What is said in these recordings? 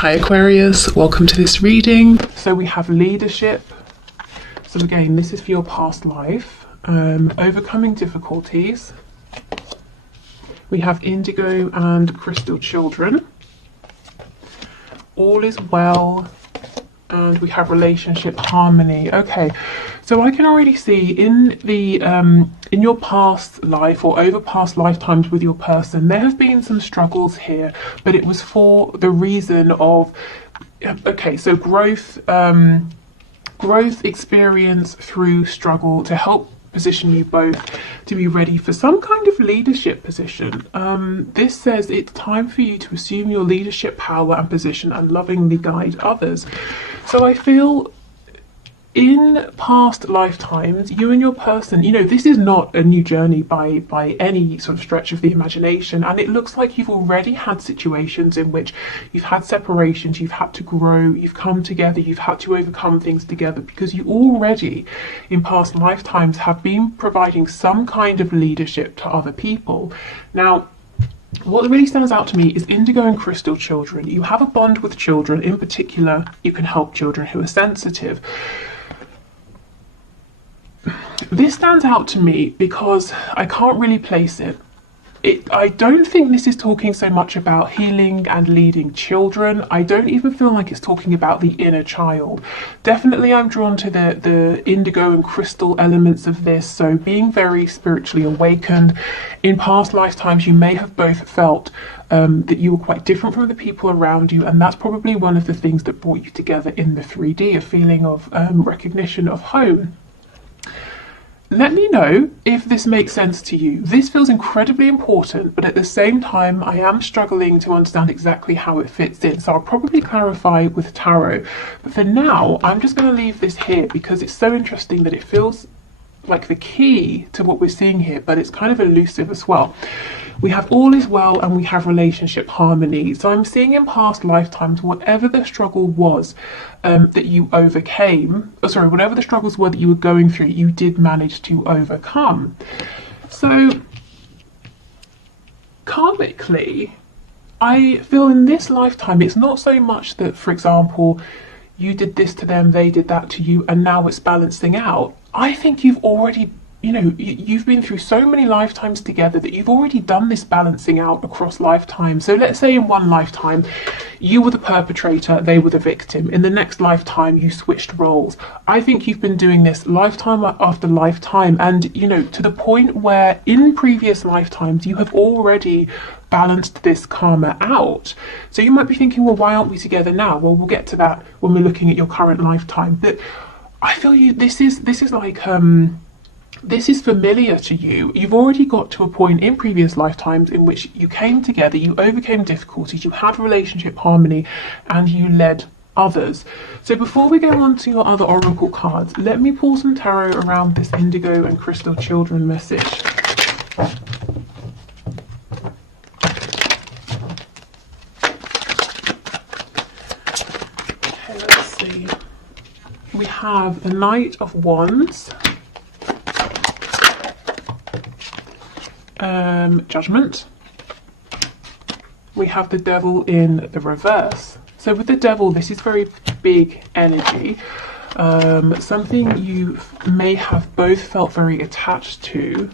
Hi Aquarius, welcome to this reading. So we have leadership. So again, this is for your past life. Overcoming difficulties. We have indigo and crystal children. All is well. And we have relationship harmony. Okay, so I can already see in the in your past life or over past lifetimes with your person, there have been some struggles here, but it was for the reason of so growth, growth experience through struggle to help position you both to be ready for some kind of leadership position. This says it's time for you to assume your leadership power and position and lovingly guide others. So I feel in past lifetimes, you and your person, this is not a new journey by any sort of stretch of the imagination. And it looks like you've already had situations in which you've had separations, you've had to grow, you've come together, you've had to overcome things together, because you already in past lifetimes have been providing some kind of leadership to other people. Now, what really stands out to me is indigo and crystal children. You have a bond with children. In particular, you can help children who are sensitive. This stands out to me because I can't really place it. I don't think this is talking so much about healing and leading children. I don't even feel like it's talking about the inner child. Definitely I'm drawn to the indigo and crystal elements of this. So being very spiritually awakened. In past lifetimes, you may have both felt that you were quite different from the people around you. And that's probably one of the things that brought you together in the 3D, a feeling of recognition of home. Let me know if this makes sense to you. This feels incredibly important, but at the same time, I am struggling to understand exactly how it fits in. So I'll probably clarify with tarot. But for now, I'm just going to leave this here because it's so interesting that it feels like the key to what we're seeing here, but it's kind of elusive as well. We have all is well and we have relationship harmony. So I'm seeing in past lifetimes, whatever the struggle was that you overcame, whatever the struggles were that you were going through, you did manage to overcome. So karmically, I feel in this lifetime, it's not so much that, for example, you did this to them, they did that to you, and now it's balancing out. I think you've already you've been through so many lifetimes together that you've already done this balancing out across lifetimes. So let's say in one lifetime, you were the perpetrator, they were the victim. In the next lifetime, you switched roles. I think you've been doing this lifetime after lifetime. And, to the point where in previous lifetimes, you have already balanced this karma out. So you might be thinking, well, why aren't we together now? Well, we'll get to that when we're looking at your current lifetime. But I feel this is like, this is familiar to you. You've already got to a point in previous lifetimes in which you came together, you overcame difficulties, you had relationship harmony, and you led others. So before we go on to your other oracle cards, let me pull some tarot around this indigo and crystal children message. Okay, let's see. We have the Knight of Wands. Judgment. We have the Devil in the reverse. So with the Devil, this is very big energy. Something you may have both felt very attached to.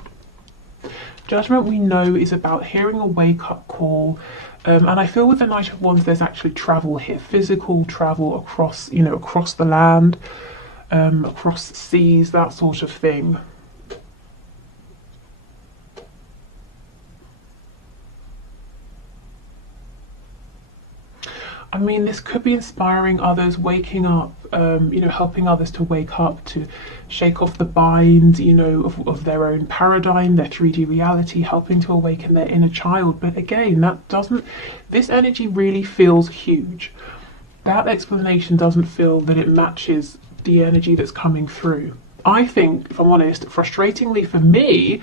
Judgment, we know, is about hearing a wake-up call. And I feel with the Knight of Wands, there's actually travel here, physical travel across, across the land, across seas, that sort of thing. I mean, this could be inspiring others, waking up, helping others to wake up, to shake off the binds, of their own paradigm, their 3D reality, helping to awaken their inner child. But again, this energy really feels huge. That explanation doesn't feel that it matches the energy that's coming through. I think, if I'm honest, frustratingly for me,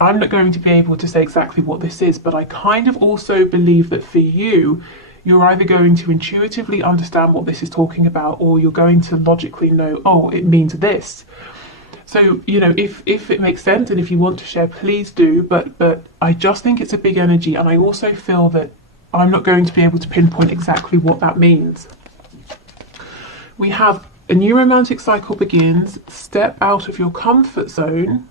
I'm not going to be able to say exactly what this is, but I kind of also believe that for you, you're either going to intuitively understand what this is talking about, or you're going to logically know, oh, it means this. So, if it makes sense and if you want to share, please do. But I just think it's a big energy. And I also feel that I'm not going to be able to pinpoint exactly what that means. We have a new romantic cycle begins, step out of your comfort zone,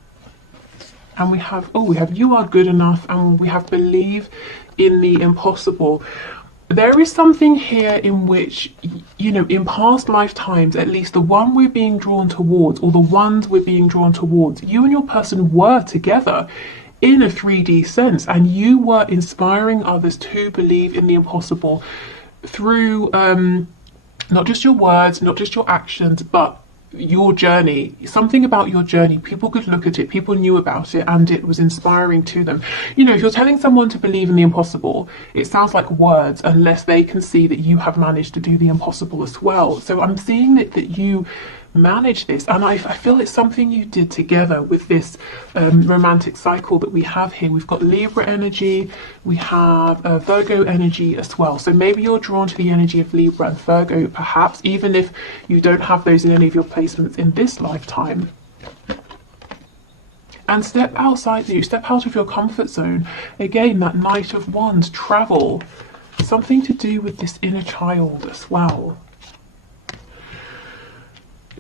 and we have you are good enough, and we have believe in the impossible. There is something here in which, you know, in past lifetimes, at least the one we're being drawn towards, or the ones we're being drawn towards, you and your person were together in a 3D sense, and you were inspiring others to believe in the impossible through not just your words, not just your actions, but your journey. Something about your journey, people could look at it, people knew about it, and it was inspiring to them. You know, if you're telling someone to believe in the impossible, it sounds like words unless they can see that you have managed to do the impossible as well. So I'm seeing that you manage this, and I feel it's something you did together with this romantic cycle that we have here. We've got Libra energy, we have Virgo energy as well, so maybe you're drawn to the energy of Libra and Virgo, perhaps even if you don't have those in any of your placements in this lifetime. And step out of your comfort zone. Again, that Knight of Wands, travel, something to do with this inner child as well.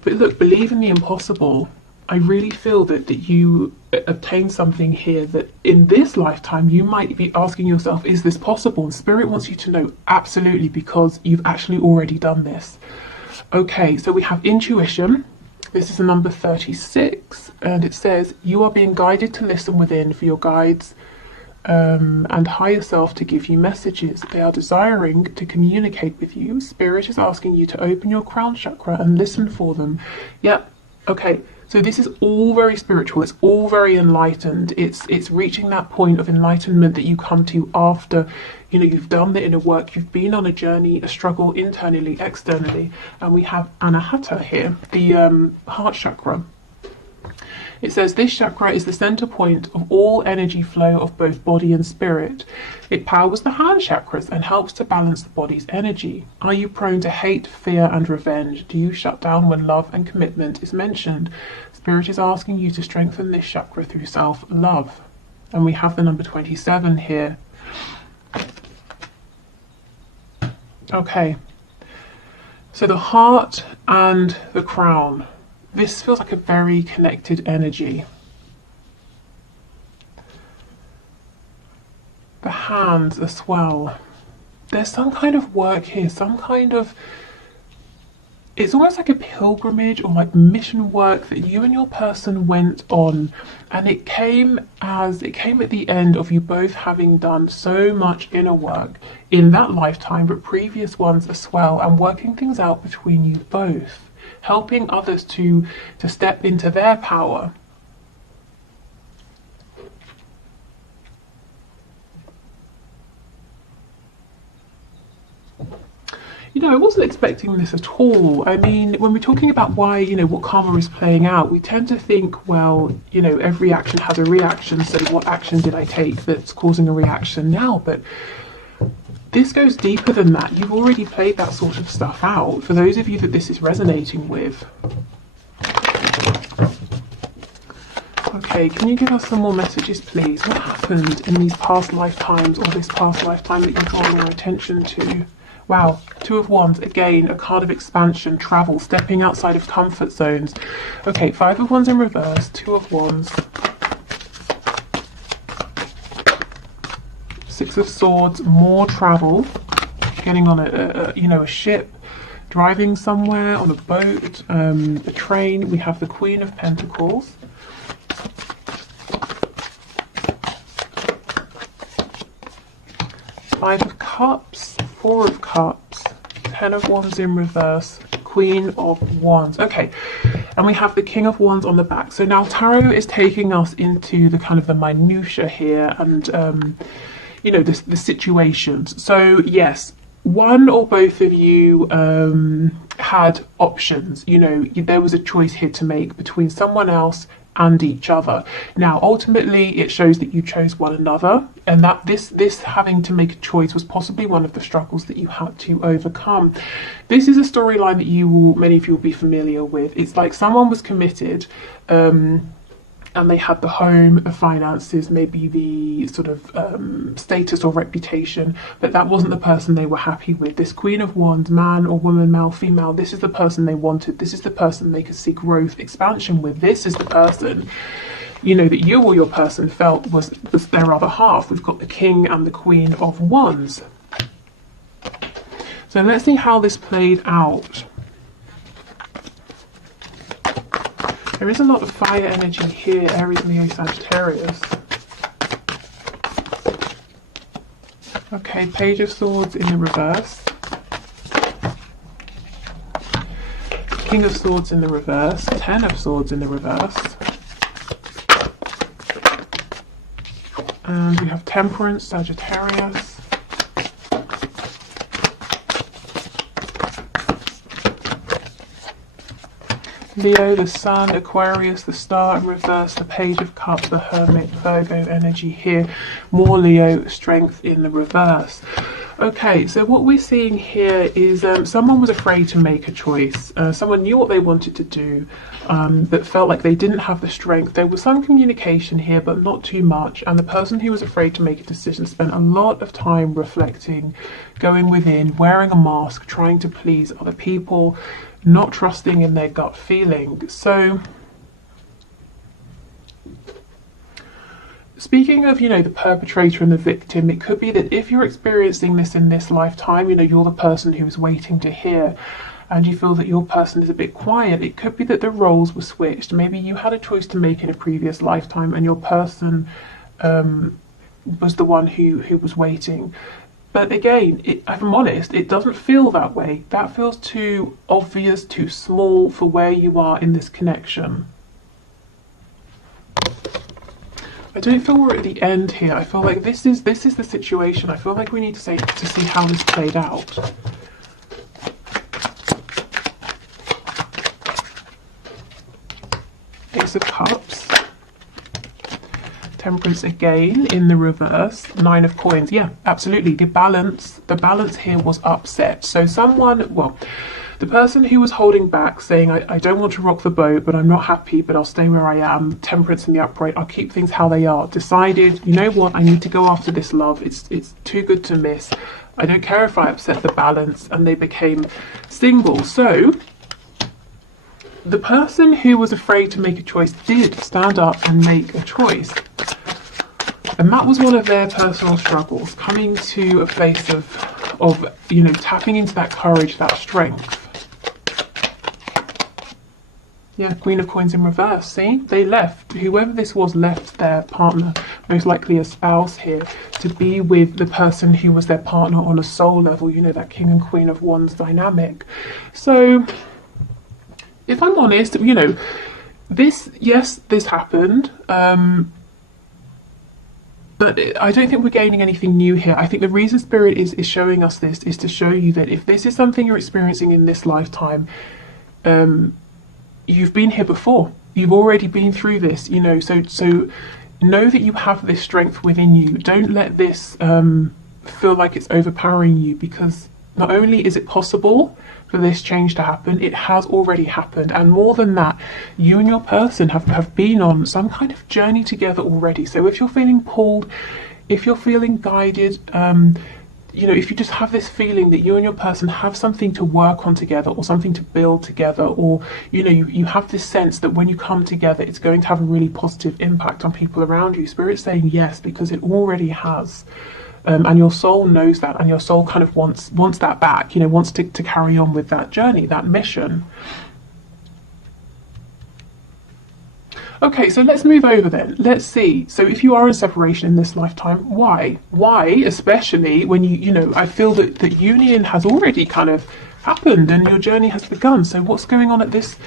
But look, believe in the impossible. I really feel that you obtain something here that in this lifetime you might be asking yourself, is this possible? And Spirit wants you to know absolutely, because you've actually already done this. Okay, so we have intuition. This is the number 36, and it says, you are being guided to listen within for your guides and higher self to give you messages. They are desiring to communicate with you. Spirit is asking you to open your crown chakra and listen for them. Yep. Okay. So this is all very spiritual. It's all very enlightened. It's reaching that point of enlightenment that you come to after, you know, you've done the inner work. You've been on a journey, a struggle internally, externally. And we have Anahata here, the heart chakra. It says this chakra is the center point of all energy flow of both body and spirit. It powers the hand chakras and helps to balance the body's energy. Are you prone to hate, fear, and revenge? Do you shut down when love and commitment is mentioned? Spirit is asking you to strengthen this chakra through self-love. And we have the number 27 here. Okay. So the heart and the crown. This feels like a very connected energy. The hands as well. There's some kind of work here, some kind of, it's almost like a pilgrimage or like mission work that you and your person went on, and it came at the end of you both having done so much inner work in that lifetime, but previous ones as well, and working things out between you both, helping others to step into their power. You know, I wasn't expecting this at all. I mean, when we're talking about why, you know, what karma is playing out, we tend to think, well, you know, every action has a reaction, so what action did I take that's causing a reaction now? But this goes deeper than that. You've already played that sort of stuff out. For those of you that this is resonating with. Okay, can you give us some more messages, please? What happened in these past lifetimes, or this past lifetime that you're drawing our attention to? Wow, Two of Wands, again, a card of expansion, travel, stepping outside of comfort zones. Okay, Five of Wands in reverse, Two of Wands. Six of Swords, more travel, getting on a ship, driving somewhere, on a boat, a train. We have the Queen of Pentacles. Five of Cups, Four of Cups, Ten of Wands in reverse, Queen of Wands. Okay, and we have the King of Wands on the back. So now Tarot is taking us into the kind of the minutiae here, and you know, the situations. So yes, one or both of you had options. You know, there was a choice here to make between someone else and each other. Now, ultimately, it shows that you chose one another, and that this having to make a choice was possibly one of the struggles that you had to overcome. This is a storyline that many of you will be familiar with. It's like someone was committed, and they had the home, the finances, maybe the sort of status or reputation, but that wasn't the person they were happy with. This Queen of Wands, man or woman, male, female, this is the person they wanted. This is the person they could see growth, expansion with. This is the person, you know, that you or your person felt was their other half. We've got the King and the Queen of Wands. So let's see how this played out. There is a lot of fire energy here, Aries, Leo, Sagittarius. Okay, Page of Swords in the reverse. King of Swords in the reverse. Ten of Swords in the reverse. And we have Temperance, Sagittarius. Leo, the Sun, Aquarius, the Star in reverse, the Page of Cups, the Hermit, Virgo energy here. More Leo, Strength in the reverse. Okay, so what we're seeing here is someone was afraid to make a choice. Someone knew what they wanted to do, but felt like they didn't have the strength. There was some communication here, but not too much. And the person who was afraid to make a decision spent a lot of time reflecting, going within, wearing a mask, trying to please other people, not trusting in their gut feeling. So speaking of, you know, the perpetrator and the victim, it could be that if you're experiencing this in this lifetime, you know, you're the person who is waiting to hear and you feel that your person is a bit quiet. It could be that the roles were switched. Maybe you had a choice to make in a previous lifetime and your person was the one who was waiting. But again, if I'm honest, it doesn't feel that way. That feels too obvious, too small for where you are in this connection. I don't feel we're at the end here. I feel like this is the situation. I feel like we need to see how this played out. Ace of Cups. Temperance again in the reverse. Nine of Coins. Yeah, absolutely. The balance here was upset. So someone, well, the person who was holding back, saying, I don't want to rock the boat, but I'm not happy, but I'll stay where I am. Temperance in the upright. I'll keep things how they are. Decided, you know what? I need to go after this love. It's too good to miss. I don't care if I upset the balance, and they became single. So the person who was afraid to make a choice did stand up and make a choice. And that was one of their personal struggles, coming to a place of you know, tapping into that courage, that strength. Yeah, Queen of Coins in reverse, see? They left, whoever this was left their partner, most likely a spouse here, to be with the person who was their partner on a soul level, you know, that King and Queen of Wands dynamic. So if I'm honest, you know, this happened, but I don't think we're gaining anything new here. I think the reason Spirit is showing us this is to show you that if this is something you're experiencing in this lifetime, you've been here before. You've already been through this, you know, so know that you have this strength within you. Don't let this feel like it's overpowering you, because not only is it possible for this change to happen, it has already happened. And more than that, you and your person have been on some kind of journey together already. So if you're feeling pulled, if you're feeling guided, you know, if you just have this feeling that you and your person have something to work on together or something to build together, or, you know, you have this sense that when you come together, it's going to have a really positive impact on people around you. Spirit's saying yes, because it already has. And your soul knows that, and your soul kind of wants that back, you know, wants to carry on with that journey, that mission. Okay, so let's move over then. Let's see. So if you are in separation in this lifetime, why? Why, especially when you know, I feel that union has already kind of happened and your journey has begun. So what's going on at this,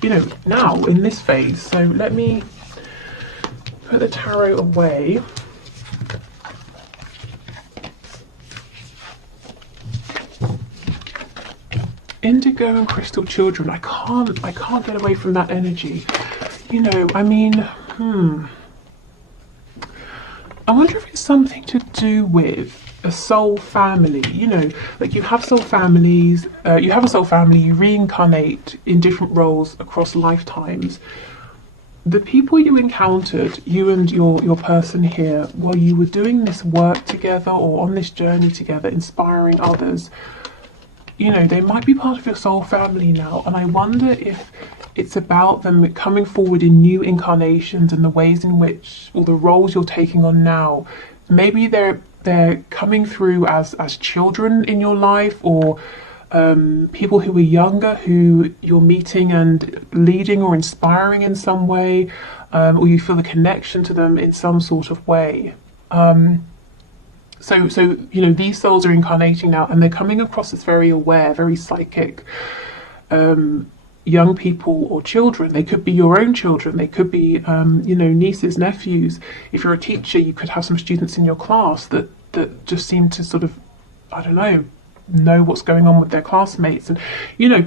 you know, now in this phase? So let me put the tarot away. Indigo and Crystal Children. I can't get away from that energy. You know, I mean, I wonder if it's something to do with a soul family. You know, like you have soul families, you have a soul family, you reincarnate in different roles across lifetimes. the people you encountered, you and your person here, while you were doing this work together or on this journey together, inspiring others, you know, they might be part of your soul family now. And I wonder if it's about them coming forward in new incarnations and the ways in which, or the roles you're taking on now. Maybe they're coming through as children in your life, or people who are younger who you're meeting and leading or inspiring in some way, or you feel a connection to them in some sort of way. So you know, these souls are incarnating now, and they're coming across as very aware, very psychic, young people or children. They could be your own children. They could be, you know, nieces, nephews. If you're a teacher, you could have some students in your class that just seem to sort of, I don't know what's going on with their classmates. And, you know,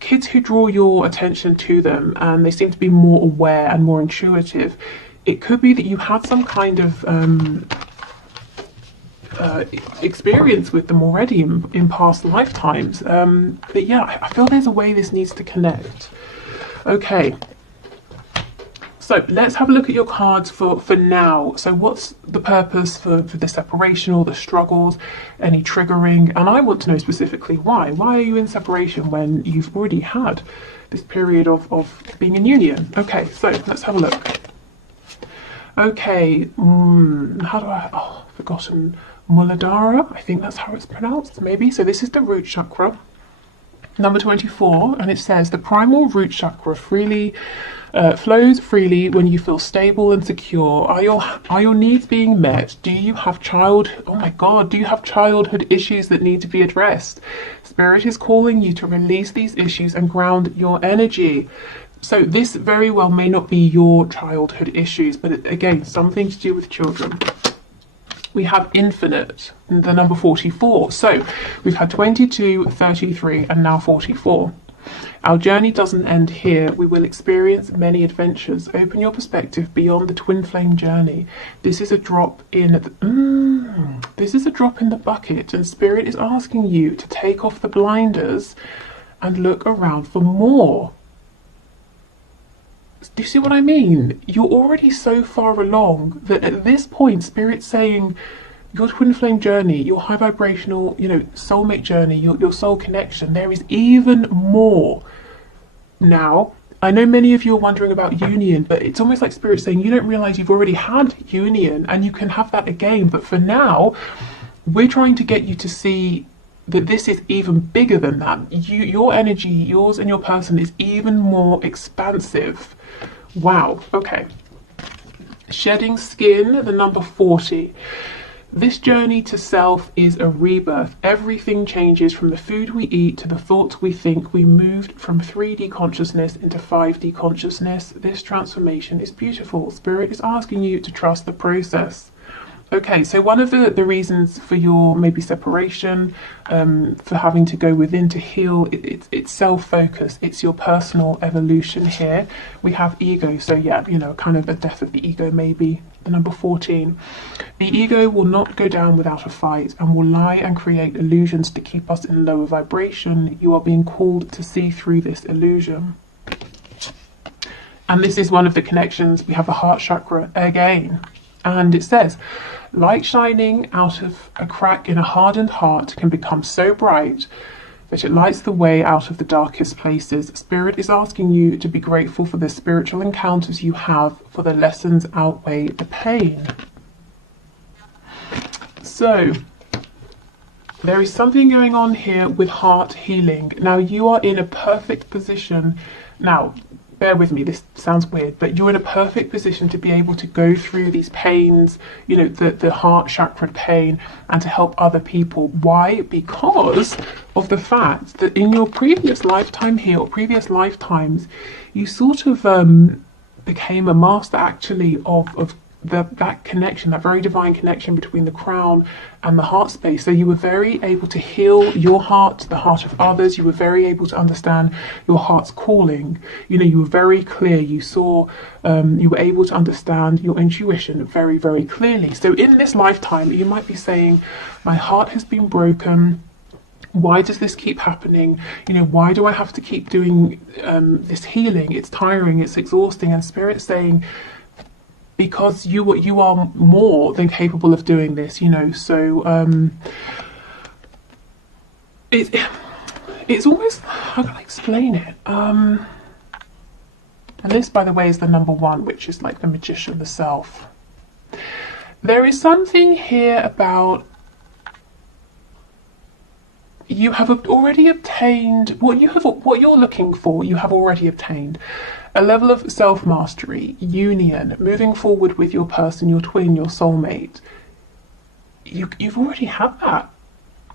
kids who draw your attention to them and they seem to be more aware and more intuitive. It could be that you had some kind of experience with them already in past lifetimes. But yeah, I feel there's a way this needs to connect. Okay. So let's have a look at your cards for now. So what's the purpose for the separation or the struggles, any triggering? And I want to know specifically why. Why are you in separation when you've already had this period of being in union? Okay, so let's have a look. Okay, how do I've forgotten. Muladhara, I think that's how it's pronounced, maybe. So this is the root chakra, number 24, and it says the primal root chakra flows freely when you feel stable and secure. Are your needs being met? Do you have do you have childhood issues that need to be addressed? Spirit is calling you to release these issues and ground your energy. So this very well may not be your childhood issues, but again, something to do with children. We have infinite, the number 44. So we've had 22, 33, and now 44. Our journey doesn't end here. We will experience many adventures. Open your perspective beyond the twin flame journey. This is a drop in the bucket, and Spirit is asking you to take off the blinders and look around for more. Do you see what I mean? You're already so far along that at this point, Spirit's saying your twin flame journey, your high vibrational, you know, soulmate journey, your soul connection, there is even more. Now, I know many of you are wondering about union, but it's almost like Spirit saying you don't realize you've already had union and you can have that again. But for now, we're trying to get you to see that this is even bigger than that. Your energy, yours and your person, is even more expansive. Wow, okay. Shedding skin, the number 40. This journey to self is a rebirth. Everything changes from the food we eat to the thoughts we think. We moved from 3D consciousness into 5D consciousness. This transformation is beautiful. Spirit is asking you to trust the process. Okay, so one of the reasons for your maybe separation, for having to go within to heal, it's self-focus. It's your personal evolution here. We have ego, so yeah, you know, kind of a death of the ego maybe. The number 14. The ego will not go down without a fight and will lie and create illusions to keep us in lower vibration. You are being called to see through this illusion. And this is one of the connections. We have the heart chakra again. And it says, light shining out of a crack in a hardened heart can become so bright that it lights the way out of the darkest places. Spirit is asking you to be grateful for the spiritual encounters you have, for the lessons outweigh the pain. So, there is something going on here with heart healing. Now, you are in a perfect position. Now, bear with me, this sounds weird, but you're in a perfect position to be able to go through these pains, you know, the heart chakra pain, and to help other people. Why? Because of the fact that in your previous lifetime here, or previous lifetimes, you sort of became a master actually of that connection, that very divine connection between the crown and the heart space. So you were very able to heal your heart, the heart of others. You were very able to understand your heart's calling. You know, you were very clear. You saw, you were able to understand your intuition very, very clearly. So in this lifetime, you might be saying, my heart has been broken. Why does this keep happening? You know, why do I have to keep doing this healing? It's tiring, it's exhausting. And Spirit's saying, because you are more than capable of doing this, you know. So it's almost, how can I explain it? And this, by the way, is the number one, which is like the Magician, the Self. There is something here about you have already obtained what you're looking for. You have already obtained a level of self-mastery, union, moving forward with your person, your twin, your soulmate. You've already had that.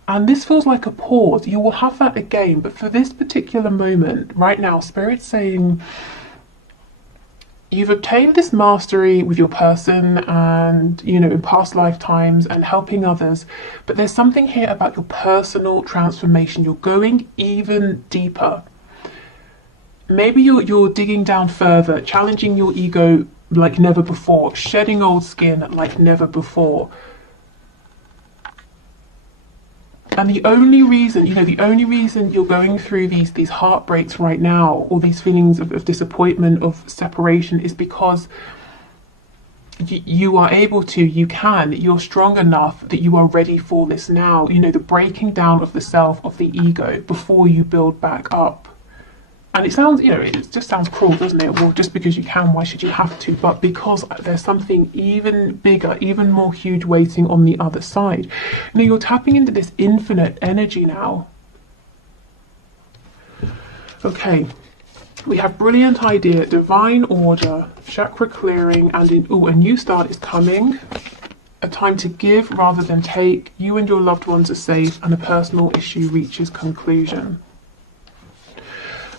And this feels like a pause. You will have that again. But for this particular moment, right now, Spirit's saying you've obtained this mastery with your person and, you know, in past lifetimes and helping others. But there's something here about your personal transformation. You're going even deeper. Maybe you're digging down further, challenging your ego like never before, shedding old skin like never before. And the only reason you're going through these heartbreaks right now, or these feelings of disappointment, of separation, is because you are able to, you're strong enough that you are ready for this now. You know, the breaking down of the self, of the ego, before you build back up. And it sounds, you know, it just sounds cruel, doesn't it? Well, just because you can, why should you have to? But because there's something even bigger, even more huge waiting on the other side. You know, you're tapping into this infinite energy now. Okay, we have brilliant idea, divine order, chakra clearing, and a new start is coming. A time to give rather than take. You and your loved ones are safe, and a personal issue reaches conclusion.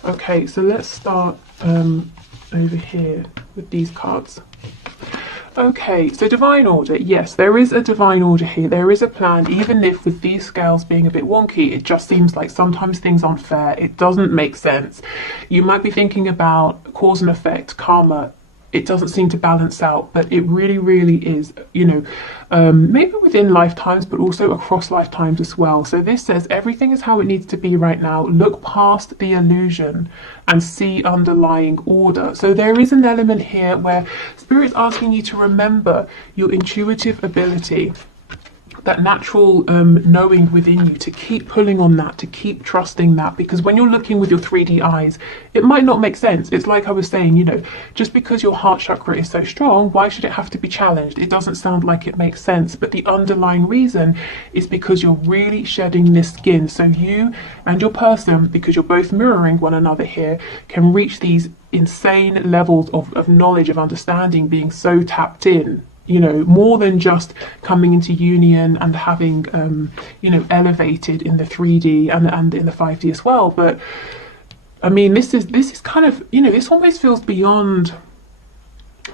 Okay, so let's start over here with these cards. Okay, so divine order. Yes, there is a divine order here. There is a plan, even if with these scales being a bit wonky, it just seems like sometimes things aren't fair. It doesn't make sense. You might be thinking about cause and effect, karma. It doesn't seem to balance out, but it really, really is, you know, maybe within lifetimes, but also across lifetimes as well. So this says everything is how it needs to be right now. Look past the illusion and see underlying order. So there is an element here where Spirit's asking you to remember your intuitive ability, that natural knowing within you, to keep pulling on that, to keep trusting that, because when you're looking with your 3D eyes, it might not make sense. It's like I was saying, you know, just because your heart chakra is so strong, why should it have to be challenged? It doesn't sound like it makes sense, but the underlying reason is because you're really shedding this skin. So you and your person, because you're both mirroring one another here, can reach these insane levels of knowledge, of understanding, being so tapped in. You know, more than just coming into union and having, you know, elevated in the 3D and in the 5D as well. But I mean, this is kind of, you know, this almost feels beyond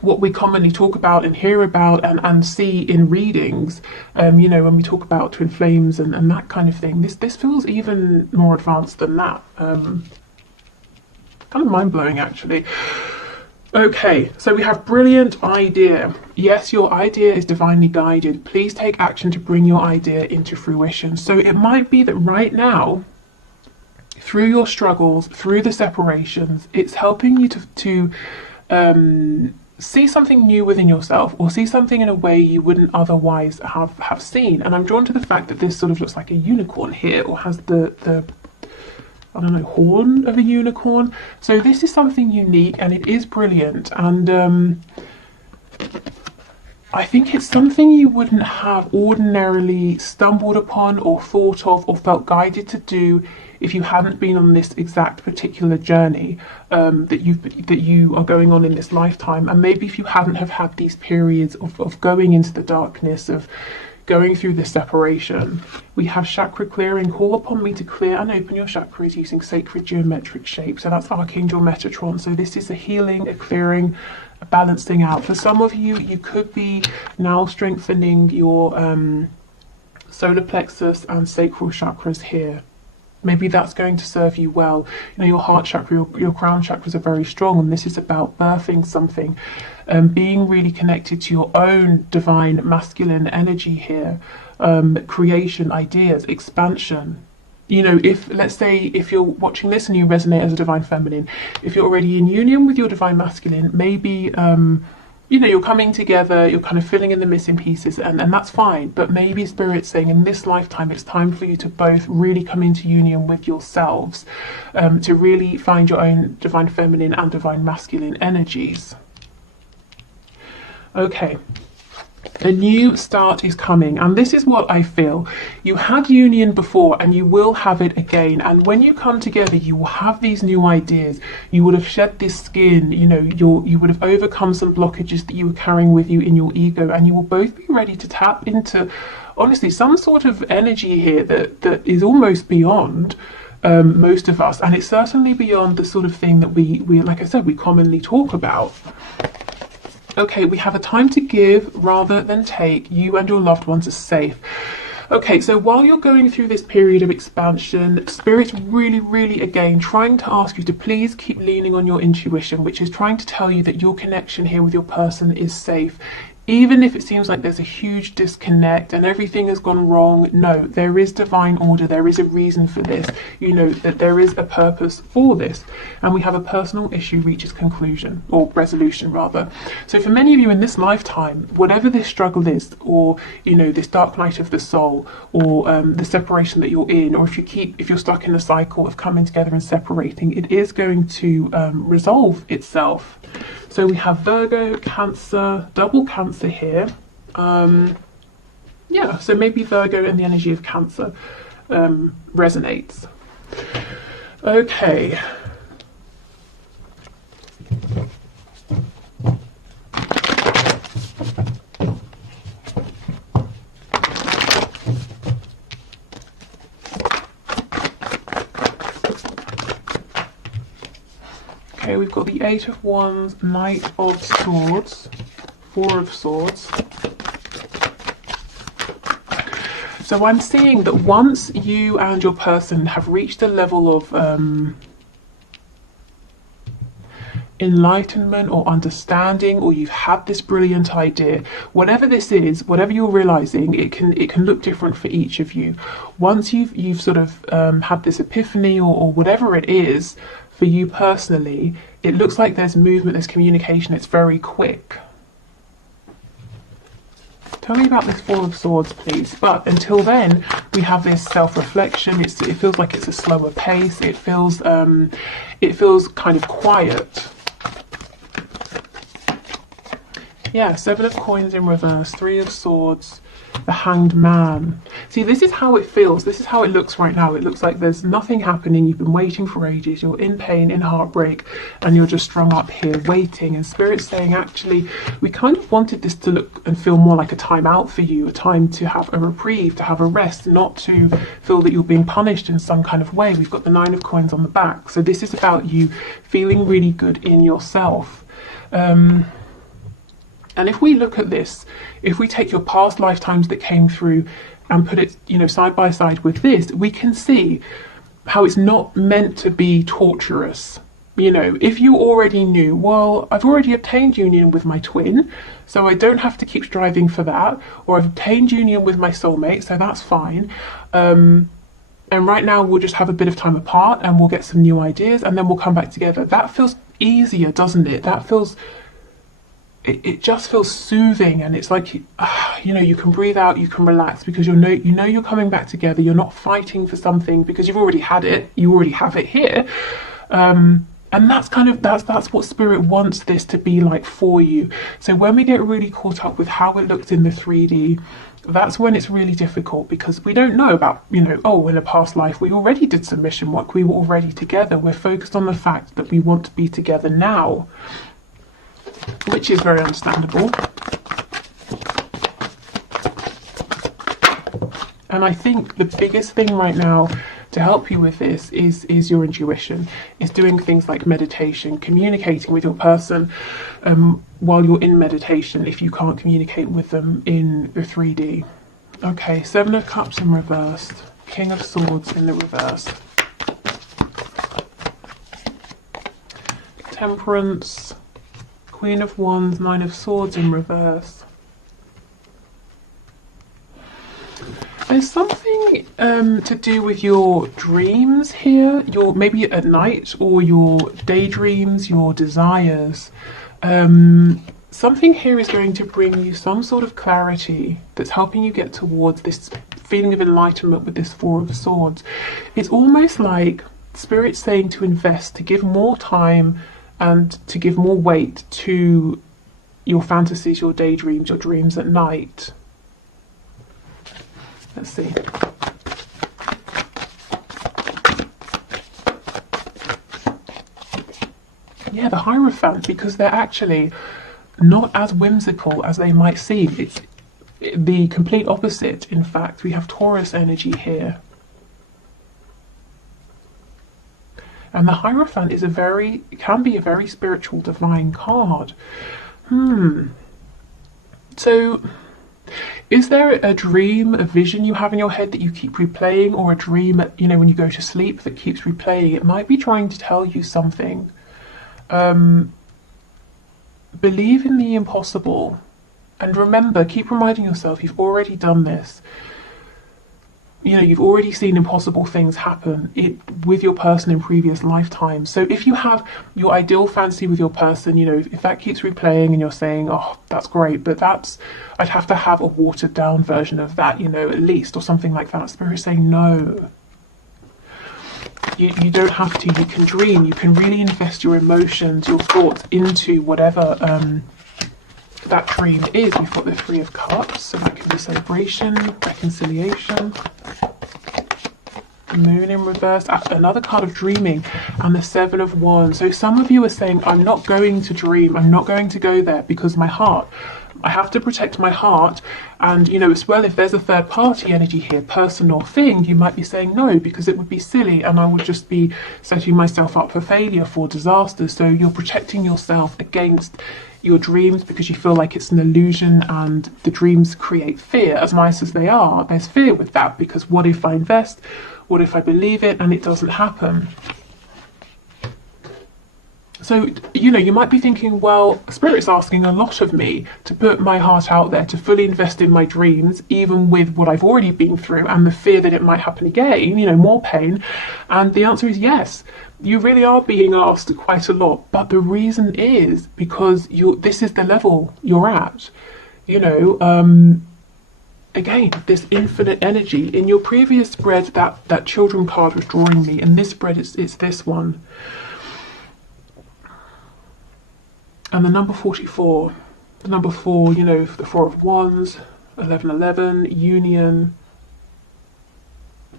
what we commonly talk about and hear about and see in readings. You know, when we talk about twin flames and that kind of thing, this feels even more advanced than that. Kind of mind blowing, actually. Okay, so we have brilliant idea. Yes, your idea is divinely guided. Please take action to bring your idea into fruition. So it might be that right now, through your struggles, through the separations, it's helping you to see something new within yourself, or see something in a way you wouldn't otherwise have seen. And I'm drawn to the fact that this sort of looks like a unicorn here, or has the I don't know, horn of a unicorn. So this is something unique, and it is brilliant. And I think it's something you wouldn't have ordinarily stumbled upon or thought of or felt guided to do if you hadn't been on this exact particular journey that you are going on in this lifetime. And maybe if you hadn't have had these periods of going into the darkness, of going through this separation. We have chakra clearing. Call upon me to clear and open your chakras using sacred geometric shapes. So that's Archangel Metatron. So this is a healing, a clearing, a balancing out. For some of you, you could be now strengthening your solar plexus and sacral chakras here. Maybe that's going to serve you well. You know, your heart chakra, your crown chakras are very strong, and this is about birthing something, being really connected to your own divine masculine energy here, creation, ideas, expansion. You know, if, let's say, if you're watching this and you resonate as a divine feminine, if you're already in union with your divine masculine, maybe, you know, you're coming together, you're kind of filling in the missing pieces, and that's fine. But maybe Spirit's saying in this lifetime, it's time for you to both really come into union with yourselves, to really find your own divine feminine and divine masculine energies. Okay. A new start is coming, and this is what I feel. You had union before and you will have it again, and when you come together you will have these new ideas. You would have shed this skin, you know, you would have overcome some blockages that you were carrying with you in your ego, and you will both be ready to tap into, honestly, some sort of energy here that is almost beyond most of us, and it's certainly beyond the sort of thing that we like I said, we commonly talk about. Okay, we have a time to give rather than take. You and your loved ones are safe. Okay, so while you're going through this period of expansion, Spirit's really, again, trying to ask you to please keep leaning on your intuition, which is trying to tell you that your connection here with your person is safe. Even if it seems like there's a huge disconnect and everything has gone wrong, no, there is divine order, there is a reason for this, you know, that there is a purpose for this. And we have a personal issue reaches conclusion, or resolution rather. So for many of you in this lifetime, whatever this struggle is, or, you know, this dark night of the soul, or the separation that you're in, or if you're stuck in a cycle of coming together and separating, it is going to resolve itself. So we have Virgo, Cancer, double Cancer here. Yeah, so maybe Virgo and the energy of Cancer resonates. Okay. Okay, we've got the Eight of Wands, Knight of Swords, Four of Swords. So I'm seeing that once you and your person have reached a level of enlightenment or understanding, or you've had this brilliant idea, whatever this is, whatever you're realizing, it can look different for each of you. Once you've sort of had this epiphany, or whatever it is for you personally, it looks like there's movement, there's communication, it's very quick. Tell me about this Four of Swords, please. But until then, we have this self-reflection. It feels like it's a slower pace. It feels kind of quiet. Yeah, Seven of Coins in reverse, Three of Swords, the Hanged Man. See, this is how it feels. This is how it looks right now. It looks like there's nothing happening. You've been waiting for ages. You're in pain, in heartbreak, and you're just strung up here waiting. And Spirit's saying, actually, we kind of wanted this to look and feel more like a time out for you, a time to have a reprieve, to have a rest, not to feel that you're being punished in some kind of way. We've got the Nine of Coins on the back. So this is about you feeling really good in yourself. And if we look at this, if we take your past lifetimes that came through and put it, you know, side by side with this, we can see how it's not meant to be torturous. You know, if you already knew, well, I've already obtained union with my twin, so I don't have to keep striving for that, or I've obtained union with my soulmate, so that's fine. And right now we'll just have a bit of time apart and we'll get some new ideas and then we'll come back together. That feels easier, doesn't it? That feels... It just feels soothing, and it's like, you know, you can breathe out, you can relax, because you know you're coming back together. You're not fighting for something because you've already had it. You already have it here, and that's that's what Spirit wants this to be like for you. So when we get really caught up with how it looks in the 3D, that's when it's really difficult, because we don't know about, you know, oh, in a past life we already did some mission work. We were already together. We're focused on the fact that we want to be together now, which is very understandable. And I think the biggest thing right now to help you with this is your intuition. Is doing things like meditation, communicating with your person while you're in meditation if you can't communicate with them in the 3D. Okay, Seven of Cups in reverse, King of Swords in the reverse, Temperance, Queen of Wands, Nine of Swords in reverse. There's something to do with your dreams here, your maybe at night, or your daydreams, your desires. Something here is going to bring you some sort of clarity that's helping you get towards this feeling of enlightenment with this Four of Swords. It's almost like Spirit's saying to invest, to give more time and to give more weight to your fantasies, your daydreams, your dreams at night. Let's see. Yeah, the Hierophant, because they're actually not as whimsical as they might seem. It's the complete opposite. In fact, we have Taurus energy here. And the Hierophant is can be a very spiritual, divine card. So, is there a dream, a vision you have in your head that you keep replaying, or a dream, when you go to sleep that keeps replaying? It might be trying to tell you something. Believe in the impossible. And remember, keep reminding yourself you've already done this. You've already seen impossible things happen with your person in previous lifetimes. So if you have your ideal fantasy with your person, if that keeps replaying and you're saying, oh, that's great, but I'd have to have a watered down version of that, at least, or something like that. Spirit's saying, no. You don't have to. You can dream. You can really invest your emotions, your thoughts into whatever that dream is. We've got the Three of Cups, so that can be celebration, reconciliation. Moon in reverse, another card of dreaming, and the Seven of Wands. So some of you are saying, I'm not going to dream, I'm not going to go there because I have to protect my heart. And as well, if there's a third party energy here, person or thing, you might be saying no because it would be silly and I would just be setting myself up for failure, for disaster. So you're protecting yourself against your dreams because you feel like it's an illusion, and the dreams create fear. As nice as they are, there's fear with that, because what if I invest? What if I believe it and it doesn't happen? So, you might be thinking, well, Spirit's asking a lot of me to put my heart out there, to fully invest in my dreams, even with what I've already been through and the fear that it might happen again, more pain. And the answer is yes. You really are being asked quite a lot. But the reason is because this is the level you're at. Again, this infinite energy. In your previous spread, that children card was drawing me. In this spread, it's this one. And the number 44. The number 4, the Four of Wands, 1111, union.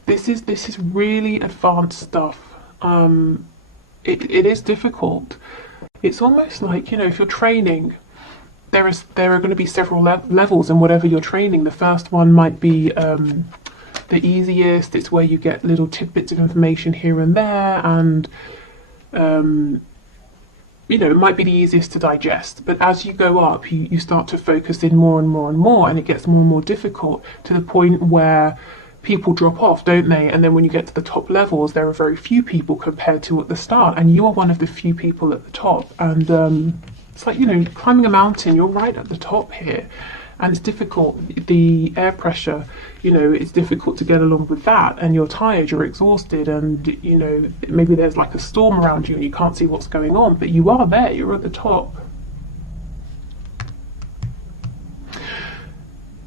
This is really advanced stuff. It is difficult. It's almost like, if you're training, there are going to be several levels in whatever you're training. The first one might be the easiest. It's where you get little tidbits of information here and there, and it might be the easiest to digest. But as you go up, you start to focus in more and more and more, and it gets more and more difficult, to the point where people drop off, don't they? And then when you get to the top levels, there are very few people compared to at the start, and you are one of the few people at the top. And it's like, climbing a mountain, you're right at the top here, and it's difficult. The air pressure, it's difficult to get along with that, and you're tired, you're exhausted, and maybe there's like a storm around you and you can't see what's going on, but you are there, you're at the top.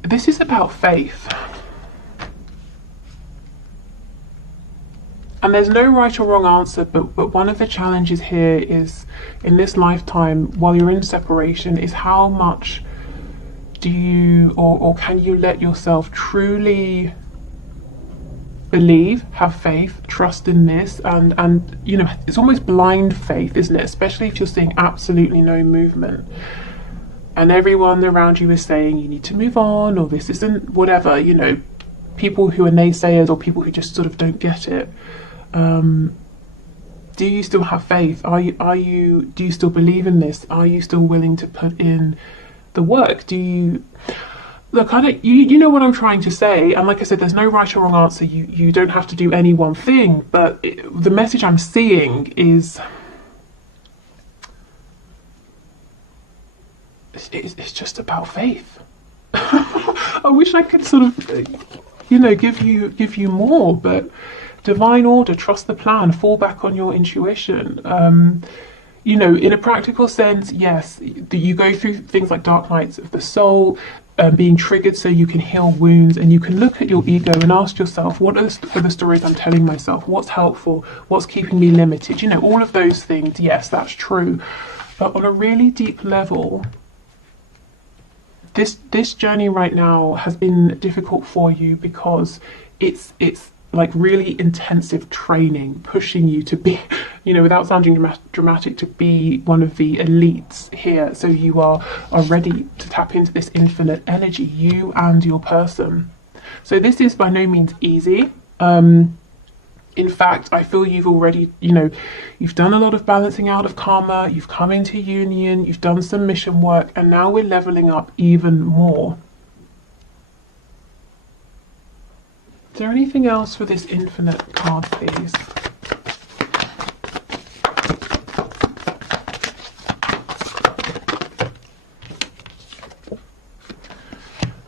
This is about faith. And there's no right or wrong answer, but one of the challenges here is, in this lifetime, while you're in separation, is how much do you, or can you let yourself truly believe, have faith, trust in this, and it's almost blind faith, isn't it? Especially if you're seeing absolutely no movement, and everyone around you is saying you need to move on, or this isn't whatever, people who are naysayers, or people who just sort of don't get it. Do you still have faith? Do you still believe in this? Are you still willing to put in the work? Look, you know what I'm trying to say, and like I said, there's no right or wrong answer. You don't have to do any one thing, but the message I'm seeing is it's just about faith. I wish I could sort of you know, give you more. But divine order, trust the plan, fall back on your intuition. You know, in a practical sense, yes, you go through things like dark nights of the soul, being triggered so you can heal wounds, and you can look at your ego and ask yourself, what are the stories I'm telling myself? What's helpful? What's keeping me limited? You know, all of those things, yes, that's true. But on a really deep level, this journey right now has been difficult for you because it's like really intensive training, pushing you to be, you know, without sounding dramatic, to be one of the elites here. So you are ready to tap into this infinite energy, you and your person. So this is by no means easy. In fact, I feel you've already, you know, you've done a lot of balancing out of karma, you've come into union, you've done some mission work, and now we're leveling up even more. Is there anything else for this infinite card, please?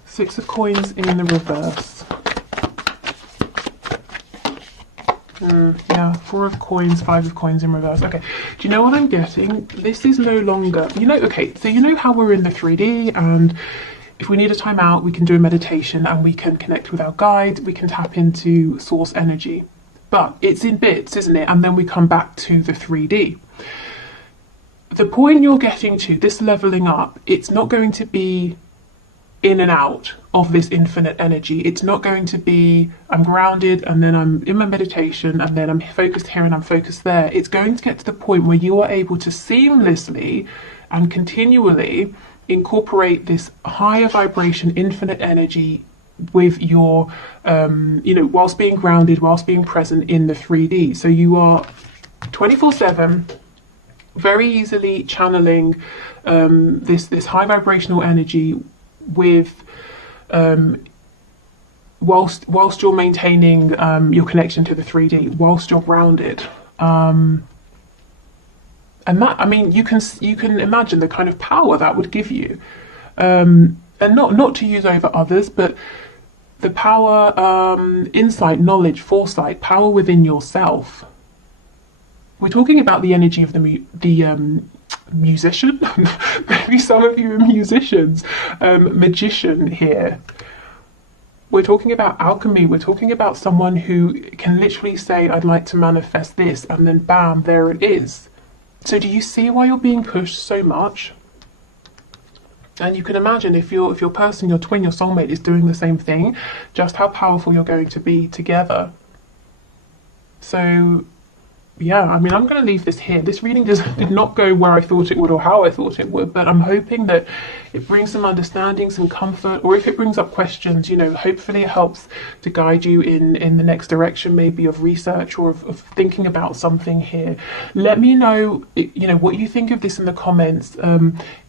Six of Coins in the reverse. Yeah, Four of Coins, Five of Coins in reverse. Okay, do you know what I'm getting? This is no longer, you know, okay, so you know how we're in the 3D, and if we need a time out, we can do a meditation and we can connect with our guide, we can tap into source energy. But it's in bits, isn't it? And then we come back to the 3D. The point you're getting to, this leveling up, it's not going to be in and out of this infinite energy. It's not going to be, I'm grounded and then I'm in my meditation and then I'm focused here and I'm focused there. It's going to get to the point where you are able to seamlessly and continually incorporate this higher vibration infinite energy with your you know, whilst being grounded, whilst being present in the 3D. So you are 24/7 very easily channeling this high vibrational energy with whilst you're maintaining your connection to the 3D, whilst you're grounded. And that, I mean, you can imagine the kind of power that would give you, and not to use over others, but the power, insight, knowledge, foresight, power within yourself. We're talking about the energy of the musician. Maybe some of you are musicians, magician here. We're talking about alchemy. We're talking about someone who can literally say, I'd like to manifest this, and then bam, there it is. So do you see why you're being pushed so much? And you can imagine if your person, your twin, your soulmate is doing the same thing, just how powerful you're going to be together. So yeah, I mean, I'm going to leave this here. This reading did not go where I thought it would or how I thought it would, but I'm hoping that it brings some understanding, some comfort, or if it brings up questions, you know, hopefully it helps to guide you in the next direction, maybe of research or of thinking about something here. Let me know, you know, what you think of this in the comments.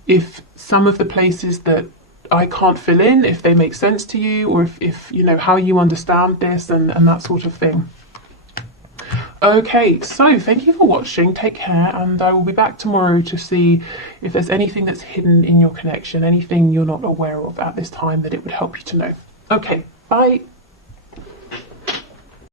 If some of the places that I can't fill in, if they make sense to you, or if you know, how you understand this and that sort of thing. Okay, so thank you for watching, take care, and I will be back tomorrow to see if there's anything that's hidden in your connection, anything you're not aware of at this time that it would help you to know. Okay, bye.